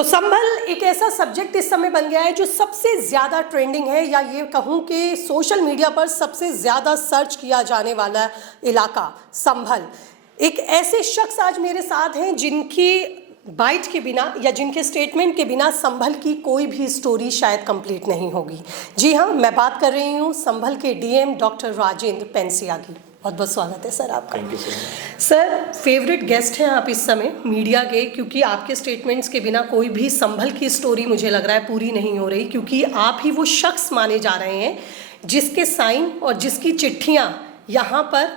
तो संभल एक ऐसा सब्जेक्ट इस समय बन गया है जो सबसे ज़्यादा ट्रेंडिंग है, या ये कहूँ कि सोशल मीडिया पर सबसे ज़्यादा सर्च किया जाने वाला इलाका संभल। एक ऐसे शख्स आज मेरे साथ हैं जिनकी बाइट के बिना या जिनके स्टेटमेंट के बिना संभल की कोई भी स्टोरी शायद कंप्लीट नहीं होगी। जी हाँ, मैं बात कर रही हूँ संभल के डीएम डॉक्टर राजेंद्र पेंसिया की। बहुत बहुत स्वागत है सर आपका। Thank you sir, favourite guest हैं आप इस समय मीडिया के, क्योंकि आपके स्टेटमेंट्स के बिना कोई भी संभल की स्टोरी मुझे लग रहा है पूरी नहीं हो रही, क्योंकि आप ही वो शख्स माने जा रहे हैं जिसके साइन और जिसकी चिट्ठियाँ यहाँ पर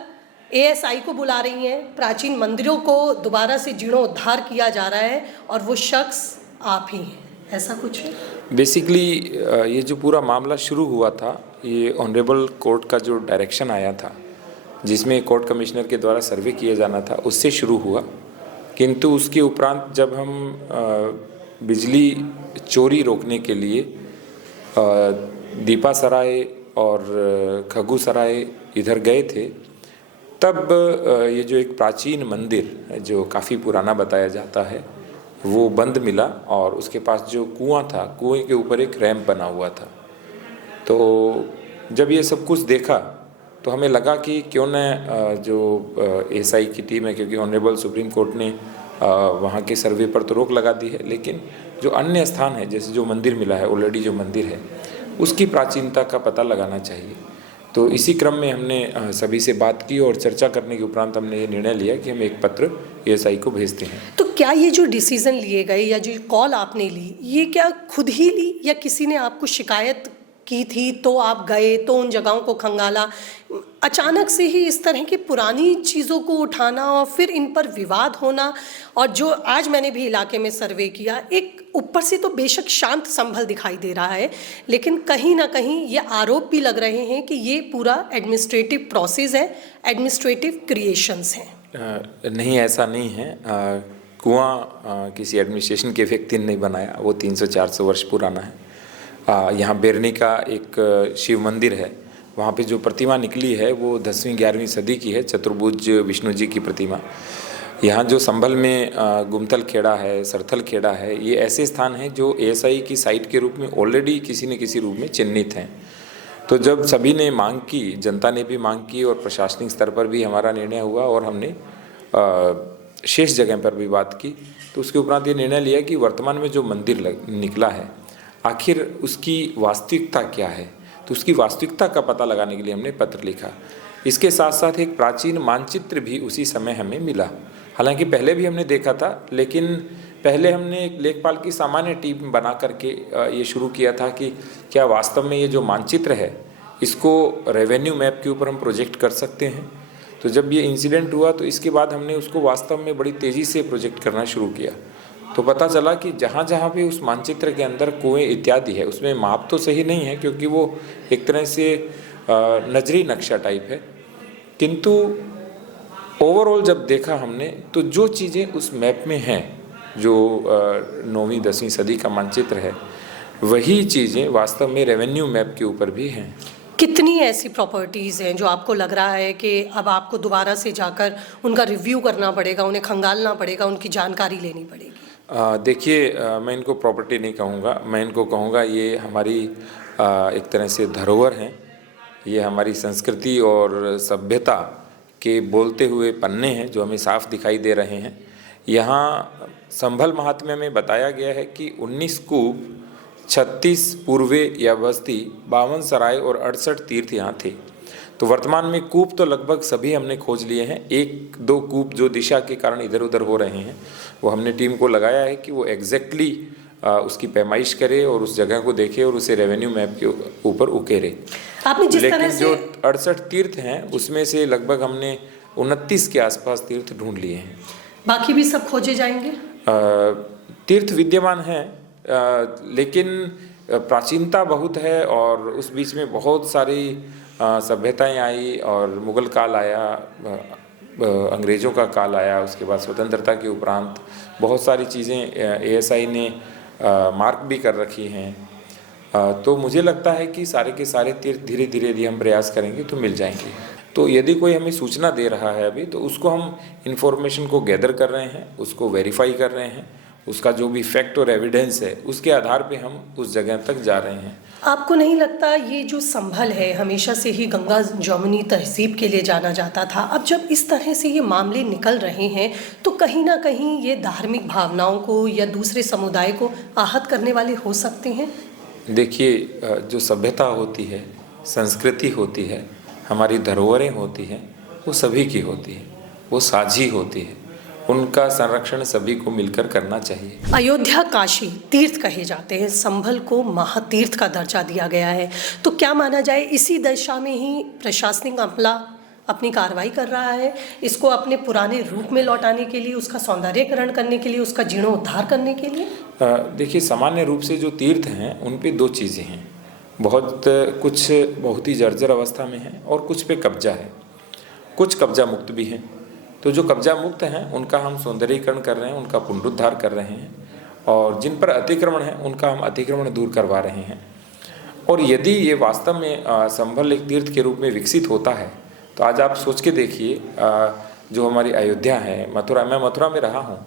एएसआई को बुला रही हैं, प्राचीन मंदिरों को दोबारा से जीर्णोद्धार किया जा रहा है, और वो शख्स आप ही हैं। ऐसा कुछ है? बेसिकली ये जो पूरा मामला शुरू हुआ था, ये ऑनरेबल कोर्ट का जो डायरेक्शन आया था जिसमें कोर्ट कमिश्नर के द्वारा सर्वे किया जाना था, उससे शुरू हुआ। किंतु उसके उपरांत जब हम बिजली चोरी रोकने के लिए दीपा सराय और खग्गू सराय इधर गए थे, तब ये जो एक प्राचीन मंदिर जो काफ़ी पुराना बताया जाता है वो बंद मिला, और उसके पास जो कुआं था, कुएं के ऊपर एक रैंप बना हुआ था। तो जब ये सब कुछ देखा तो हमें लगा कि क्यों न जो एएसआई की टीम है, क्योंकि ऑनरेबल सुप्रीम कोर्ट ने वहाँ के सर्वे पर तो रोक लगा दी है, लेकिन जो अन्य स्थान है, जैसे जो मंदिर मिला है ऑलरेडी, जो मंदिर है उसकी प्राचीनता का पता लगाना चाहिए। तो इसी क्रम में हमने सभी से बात की और चर्चा करने के उपरांत हमने ये निर्णय लिया कि हम एक पत्र एएसआई को भेजते हैं। तो क्या ये जो डिसीजन लिए गए या जो कॉल आपने ली, ये क्या खुद ही ली या किसी ने आपको शिकायत की थी तो आप गए, तो उन जगहों को खंगाला? अचानक से ही इस तरह की पुरानी चीज़ों को उठाना और फिर इन पर विवाद होना, और जो आज मैंने भी इलाके में सर्वे किया, एक ऊपर से तो बेशक शांत संभल दिखाई दे रहा है, लेकिन कहीं ना कहीं ये आरोप भी लग रहे हैं कि ये पूरा एडमिनिस्ट्रेटिव प्रोसेस है, एडमिनिस्ट्रेटिव क्रिएशंस हैं। नहीं, ऐसा नहीं है। कुआं किसी एडमिनिस्ट्रेशन के व्यक्ति ने नहीं बनाया, वो 300-400 वर्ष पुराना है। यहाँ बेरनी का एक शिव मंदिर है, वहाँ पे जो प्रतिमा निकली है वो 10वीं-11वीं सदी की है, चतुर्भुज विष्णु जी की प्रतिमा। यहाँ जो संभल में गुमथल खेड़ा है, सरथल खेड़ा है, ये ऐसे स्थान हैं जो एएसआई की साइट के रूप में ऑलरेडी किसी न किसी रूप में चिन्हित हैं। तो जब सभी ने मांग की, जनता ने भी मांग की और प्रशासनिक स्तर पर भी हमारा निर्णय हुआ और हमने शेष जगह पर भी बात की, तो उसके उपरांत ये निर्णय लिया कि वर्तमान में जो मंदिर निकला है आखिर उसकी वास्तविकता क्या है। तो उसकी वास्तविकता का पता लगाने के लिए हमने पत्र लिखा। इसके साथ साथ एक प्राचीन मानचित्र भी उसी समय हमें मिला। हालांकि पहले भी हमने देखा था, लेकिन पहले हमने एक लेखपाल की सामान्य टीम बना करके ये शुरू किया था कि क्या वास्तव में ये जो मानचित्र है इसको रेवेन्यू मैप के ऊपर हम प्रोजेक्ट कर सकते हैं। तो जब ये इंसिडेंट हुआ तो इसके बाद हमने उसको वास्तव में बड़ी तेज़ी से प्रोजेक्ट करना शुरू किया। तो पता चला कि जहाँ जहाँ भी उस मानचित्र के अंदर कुएं इत्यादि है, उसमें माप तो सही नहीं है क्योंकि वो एक तरह से नजरी नक्शा टाइप है, किंतु ओवरऑल जब देखा हमने तो जो चीज़ें उस मैप में हैं, जो 9वीं-10वीं सदी का मानचित्र है, वही चीज़ें वास्तव में रेवेन्यू मैप के ऊपर भी हैं। कितनी ऐसी प्रॉपर्टीज़ हैं जो आपको लग रहा है कि अब आपको दोबारा से जाकर उनका रिव्यू करना पड़ेगा, उन्हें खंगालना पड़ेगा, उनकी जानकारी लेनी पड़ेगी? देखिए, मैं इनको प्रॉपर्टी नहीं कहूँगा, मैं इनको कहूँगा ये हमारी एक तरह से धरोहर हैं। ये हमारी संस्कृति और सभ्यता के बोलते हुए पन्ने हैं जो हमें साफ दिखाई दे रहे हैं। यहाँ संभल महात्म्य में बताया गया है कि 19 कूप, 36 पूर्वे या बस्ती, 52 सराय और 68 तीर्थ यहाँ थे। तो वर्तमान में कूप तो लगभग सभी हमने खोज लिए हैं। 1-2 कूप जो दिशा के कारण इधर उधर हो रहे हैं, वो हमने टीम को लगाया है कि वो एग्जैक्टली उसकी पैमाइश करे और उस जगह को देखे और उसे रेवेन्यू मैप के ऊपर उकेरे। आपने जिस तरह लेकिन से जो 68 तीर्थ हैं उसमें से लगभग हमने 29 के आसपास तीर्थ ढूंढ लिए हैं। बाकी भी सब खोजे जाएंगे? तीर्थ विद्यमान हैं, लेकिन प्राचीनता बहुत है और उस बीच में बहुत सारी सभ्यताएं आई और मुगल काल आया, अंग्रेज़ों का काल आया, उसके बाद स्वतंत्रता के उपरांत बहुत सारी चीज़ें एएसआई ने मार्क भी कर रखी हैं। तो मुझे लगता है कि सारे के सारे तीर्थ धीरे धीरे यदि हम प्रयास करेंगे तो मिल जाएंगे। तो यदि कोई हमें सूचना दे रहा है अभी, तो उसको हम इन्फॉर्मेशन को गैदर कर रहे हैं, उसको वेरीफाई कर रहे हैं उसका जो भी फैक्ट और एविडेंस है उसके आधार पे हम उस जगह तक जा रहे हैं। आपको नहीं लगता ये जो संभल है हमेशा से ही गंगा जमुनी तहजीब के लिए जाना जाता था, अब जब इस तरह से ये मामले निकल रहे हैं तो कहीं ना कहीं ये धार्मिक भावनाओं को या दूसरे समुदाय को आहत करने वाले हो सकते हैं? देखिए, जो सभ्यता होती है, संस्कृति होती है, हमारी धरोहरें होती हैं, वो सभी की होती है, वो साझी होती है, उनका संरक्षण सभी को मिलकर करना चाहिए। अयोध्या काशी तीर्थ कहे जाते हैं, संभल को महातीर्थ का दर्जा दिया गया है, तो क्या माना जाए इसी दिशा में ही प्रशासनिक अमला अपनी कार्रवाई कर रहा है, इसको अपने पुराने रूप में लौटाने के लिए, उसका सौंदर्यीकरण करने के लिए, उसका जीर्णोद्धार करने के लिए? देखिए, सामान्य रूप से जो तीर्थ हैं उन पे दो चीज़ें हैं, कुछ बहुत ही जर्जर अवस्था में है और कुछ पे कब्जा है, कुछ कब्जा मुक्त भी हैं। तो जो कब्जा मुक्त हैं उनका हम सौंदर्यीकरण कर रहे हैं, उनका पुनरुद्धार कर रहे हैं, और जिन पर अतिक्रमण है उनका हम अतिक्रमण दूर करवा रहे हैं। और यदि ये वास्तव में संभल एक तीर्थ के रूप में विकसित होता है तो आज आप सोच के देखिए, जो हमारी अयोध्या है, मथुरा, मैं मथुरा में रहा हूँ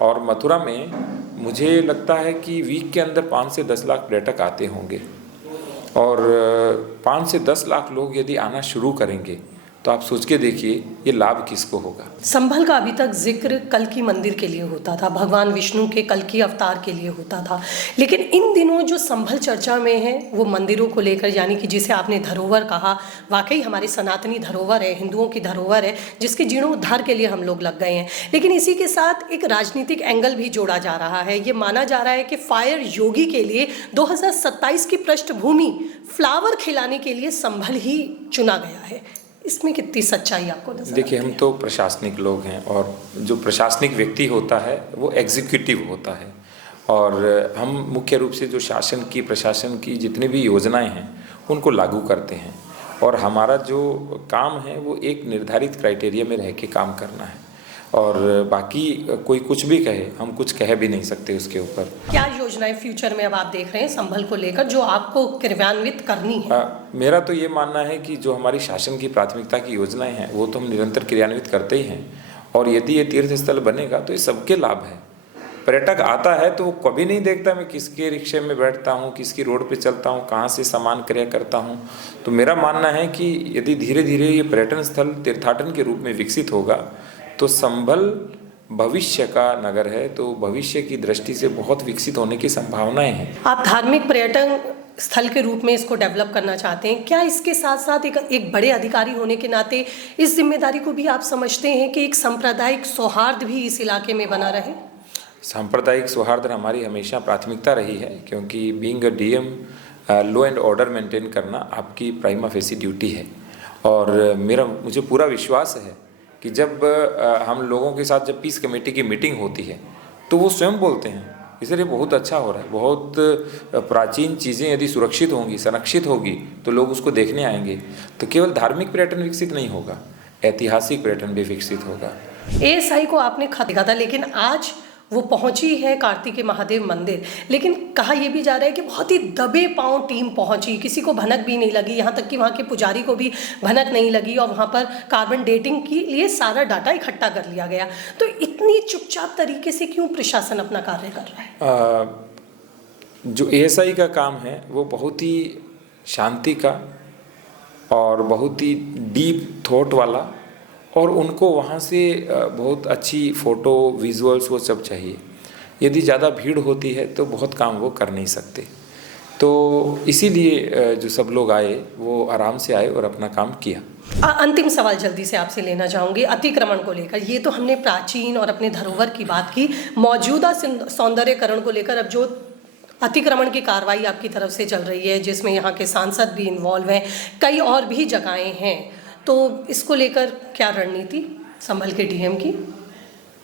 और मथुरा में मुझे लगता है कि वीक के अंदर 5 से 10 लाख पर्यटक आते होंगे, और 5 से 10 लाख लोग यदि आना शुरू करेंगे तो आप सोच के देखिए ये लाभ किसको होगा। संभल का अभी तक जिक्र कल्कि मंदिर के लिए होता था, भगवान विष्णु के कल्कि अवतार के लिए होता था, लेकिन इन दिनों जो संभल चर्चा में है वो मंदिरों को लेकर, यानी कि जिसे आपने धरोहर कहा, वाकई हमारी सनातनी धरोहर है, हिंदुओं की धरोहर है, जिसके जीर्णोद्धार के लिए हम लोग लग गए हैं। लेकिन इसी के साथ एक राजनीतिक एंगल भी जोड़ा जा रहा है। ये माना जा रहा है कि फायर योगी के लिए 2027 की पृष्ठभूमि फ्लावर खिलाने के लिए संभल ही चुना गया है, इसमें कितनी सच्चाई आपको नजर आती है? देखिए, हम तो प्रशासनिक लोग हैं और जो प्रशासनिक व्यक्ति होता है वो एग्जीक्यूटिव होता है, और हम मुख्य रूप से जो शासन की, प्रशासन की जितनी भी योजनाएं हैं उनको लागू करते हैं, और हमारा जो काम है वो एक निर्धारित क्राइटेरिया में रह के काम करना है, और बाकी कोई कुछ भी कहे, हम कुछ कह भी नहीं सकते उसके ऊपर। क्या योजनाएं फ्यूचर में अब आप देख रहे हैं संभल को लेकर जो आपको क्रियान्वित करनी है? मेरा तो ये मानना है कि जो हमारी शासन की प्राथमिकता की योजनाएं हैं वो तो हम निरंतर क्रियान्वित करते ही हैं, और यदि ये तीर्थ स्थल बनेगा तो ये सबके लाभ है। पर्यटक आता है तो वो कभी नहीं देखता मैं किसके रिक्शे में बैठता हूँ, किसकी रोड पे चलता हूँ, कहाँ से सामान क्रय करता हूँ। तो मेरा मानना है कि यदि धीरे धीरे ये पर्यटन स्थल तीर्थाटन के रूप में विकसित होगा तो संभल भविष्य का नगर है, तो भविष्य की दृष्टि से बहुत विकसित होने की संभावनाएं हैं। आप धार्मिक पर्यटन स्थल के रूप में इसको डेवलप करना चाहते हैं, क्या इसके साथ साथ एक बड़े अधिकारी होने के नाते इस जिम्मेदारी को भी आप समझते हैं कि एक सांप्रदायिक सौहार्द भी इस इलाके में बना रहे? सांप्रदायिक सौहार्द हमारी हमेशा प्राथमिकता रही है, क्योंकि being a DM law and order maintain करना आपकी प्राइमा फेसी ड्यूटी है, और मुझे पूरा विश्वास है कि जब हम लोगों के साथ जब पीस कमेटी की मीटिंग होती है तो वो स्वयं बोलते हैं इसलिए बहुत अच्छा हो रहा है, बहुत प्राचीन चीज़ें यदि सुरक्षित होंगी, संरक्षित होगी तो लोग उसको देखने आएंगे। तो केवल धार्मिक पर्यटन विकसित नहीं होगा, ऐतिहासिक पर्यटन भी विकसित होगा। एएसआई को आपने खत लिखा था, लेकिन आज वो पहुंची है कार्तिकेय महादेव मंदिर, लेकिन कहा यह भी जा रहा है कि बहुत ही दबे पांव टीम पहुंची, किसी को भनक भी नहीं लगी, यहाँ तक कि वहाँ के पुजारी को भी भनक नहीं लगी, और वहाँ पर कार्बन डेटिंग के लिए सारा डाटा इकट्ठा कर लिया गया। तो इतनी चुपचाप तरीके से क्यों प्रशासन अपना कार्य कर रहा है? जो एएसआई का काम है वो बहुत ही शांति का और बहुत ही डीप थॉट वाला, और उनको वहाँ से बहुत अच्छी फ़ोटो विजुअल्स वो सब चाहिए। यदि ज़्यादा भीड़ होती है तो बहुत काम वो कर नहीं सकते, तो इसीलिए जो सब लोग आए वो आराम से आए और अपना काम किया। अंतिम सवाल जल्दी से आपसे लेना चाहूँगी अतिक्रमण को लेकर। ये तो हमने प्राचीन और अपने धरोहर की बात की, मौजूदा सौंदर्यकरण को लेकर अब जो अतिक्रमण की कार्रवाई आपकी तरफ से चल रही है, जिसमें यहाँ के सांसद भी इन्वॉल्व हैं, कई और भी जगहें हैं, तो इसको लेकर क्या रणनीति संभल के डीएम की?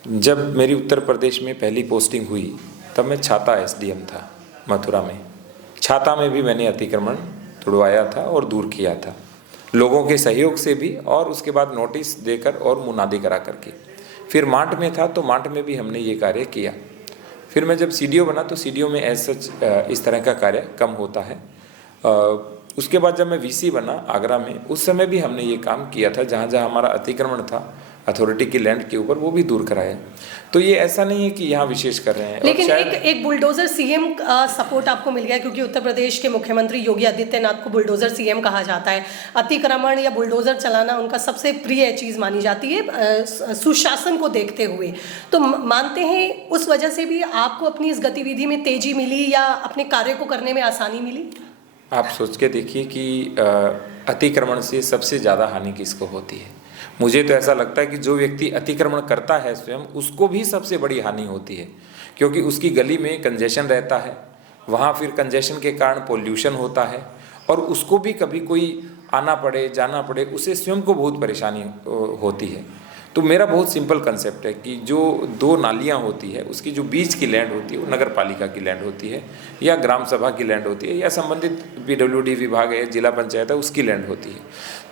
जब मेरी उत्तर प्रदेश में पहली पोस्टिंग हुई तब मैं छाता एसडीएम था मथुरा में। छाता में भी मैंने अतिक्रमण तुड़वाया था और दूर किया था, लोगों के सहयोग से भी, और उसके बाद नोटिस देकर और मुनादी करा करके। फिर मांट में था तो मांट में भी हमने ये कार्य किया। फिर मैं जब सीडीओ बना तो सीडीओ में एज सच इस तरह का कार्य कम होता है। उसके बाद जब मैं वीसी बना आगरा में, उस समय भी हमने ये काम किया था। जहाँ जहाँ हमारा अतिक्रमण था अथॉरिटी की लैंड के ऊपर, वो भी दूर कराया। तो ये ऐसा नहीं है कि यहाँ विशेष कर रहे हैं। लेकिन एक बुलडोजर सीएम सपोर्ट आपको मिल गया, क्योंकि उत्तर प्रदेश के मुख्यमंत्री योगी आदित्यनाथ को बुलडोजर सीएम कहा जाता है। अतिक्रमण या बुलडोजर चलाना उनका सबसे प्रिय चीज़ मानी जाती है सुशासन को देखते हुए। तो मानते हैं उस वजह से भी आपको अपनी इस गतिविधि में तेजी मिली या अपने कार्य को करने में आसानी मिली? आप सोच के देखिए कि अतिक्रमण से सबसे ज़्यादा हानि किसको होती है। मुझे तो ऐसा लगता है कि जो व्यक्ति अतिक्रमण करता है स्वयं, उसको भी सबसे बड़ी हानि होती है, क्योंकि उसकी गली में कंजेशन रहता है, वहाँ फिर कंजेशन के कारण पोल्यूशन होता है, और उसको भी कभी कोई आना पड़े जाना पड़े, उसे स्वयं को बहुत परेशानी होती है। तो मेरा बहुत सिंपल कंसेप्ट है कि जो दो नालियाँ होती है, उसकी जो बीच की लैंड होती है वो नगर पालिका की लैंड होती है, या ग्राम सभा की लैंड होती है, या संबंधित PWD विभाग है, जिला पंचायत है, उसकी लैंड होती है।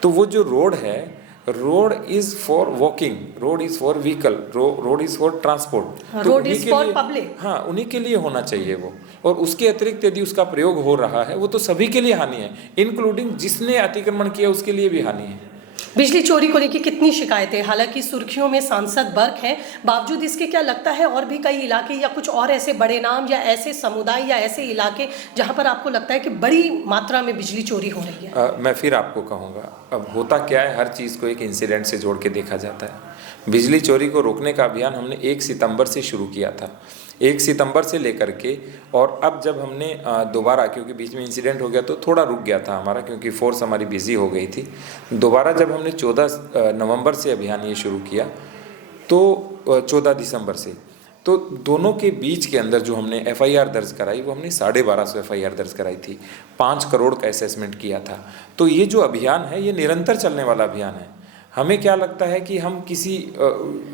तो वो जो रोड है, road is for walking, road is for vehicle, road is for transport, road is for public. हाँ, उन्हीं के लिए होना चाहिए वो। और उसके अतिरिक्त यदि उसका प्रयोग हो रहा है, वो तो सभी के लिए हानि है, इंक्लूडिंग जिसने अतिक्रमण किया उसके लिए भी हानि है। बिजली चोरी को लेकर कितनी शिकायतें, हालांकि सुर्खियों में सांसद बर्क हैं, बावजूद इसके क्या लगता है और भी कई इलाके या कुछ और ऐसे बड़े नाम या ऐसे समुदाय या ऐसे इलाके जहां पर आपको लगता है कि बड़ी मात्रा में बिजली चोरी हो रही है? मैं फिर आपको कहूँगा, अब होता क्या है, हर चीज़ को एक इंसिडेंट से जोड़ के देखा जाता है। बिजली चोरी को रोकने का अभियान हमने 1 सितंबर से शुरू किया था, 1 सितंबर से लेकर के, और अब जब हमने दोबारा, क्योंकि बीच में इंसिडेंट हो गया तो थोड़ा रुक गया था हमारा, क्योंकि फोर्स हमारी बिजी हो गई थी, दोबारा जब हमने 14 नवंबर से अभियान ये शुरू किया, तो 14 दिसंबर से, तो दोनों के बीच के अंदर जो हमने FIR दर्ज कराई, वो हमने 1250 FIR दर्ज कराई थी, 5 करोड़ का असेसमेंट किया था। तो ये जो अभियान है, ये निरंतर चलने वाला अभियान है। हमें क्या लगता है कि हम किसी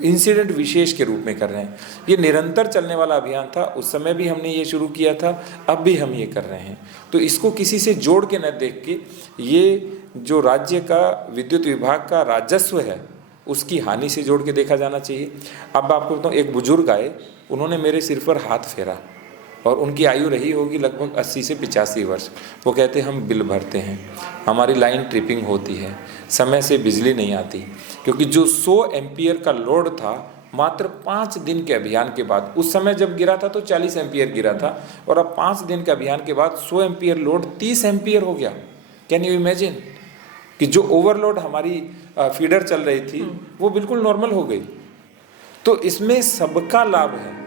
इंसिडेंट विशेष के रूप में कर रहे हैं, ये निरंतर चलने वाला अभियान था। उस समय भी हमने ये शुरू किया था, अब भी हम ये कर रहे हैं। तो इसको किसी से जोड़ के न देख के, ये जो राज्य का विद्युत विभाग का राजस्व है, उसकी हानि से जोड़ के देखा जाना चाहिए। अब आपको बताऊँ, एक बुजुर्ग आए, उन्होंने मेरे सिर पर हाथ फेरा, और उनकी आयु रही होगी लगभग 80 से 85 वर्ष। वो कहते हम बिल भरते हैं, हमारी लाइन ट्रिपिंग होती है, समय से बिजली नहीं आती, क्योंकि जो 100 एम्पियर का लोड था मात्र 5 दिन के अभियान के बाद, उस समय जब गिरा था तो 40 एम्पियर गिरा था, और अब 5 दिन के अभियान के बाद 100 एम्पियर लोड 30 एम्पियर हो गया। कैन यू इमेजिन कि जो ओवरलोड हमारी फीडर चल रही थी वो बिल्कुल नॉर्मल हो गई। तो इसमें सबका लाभ है।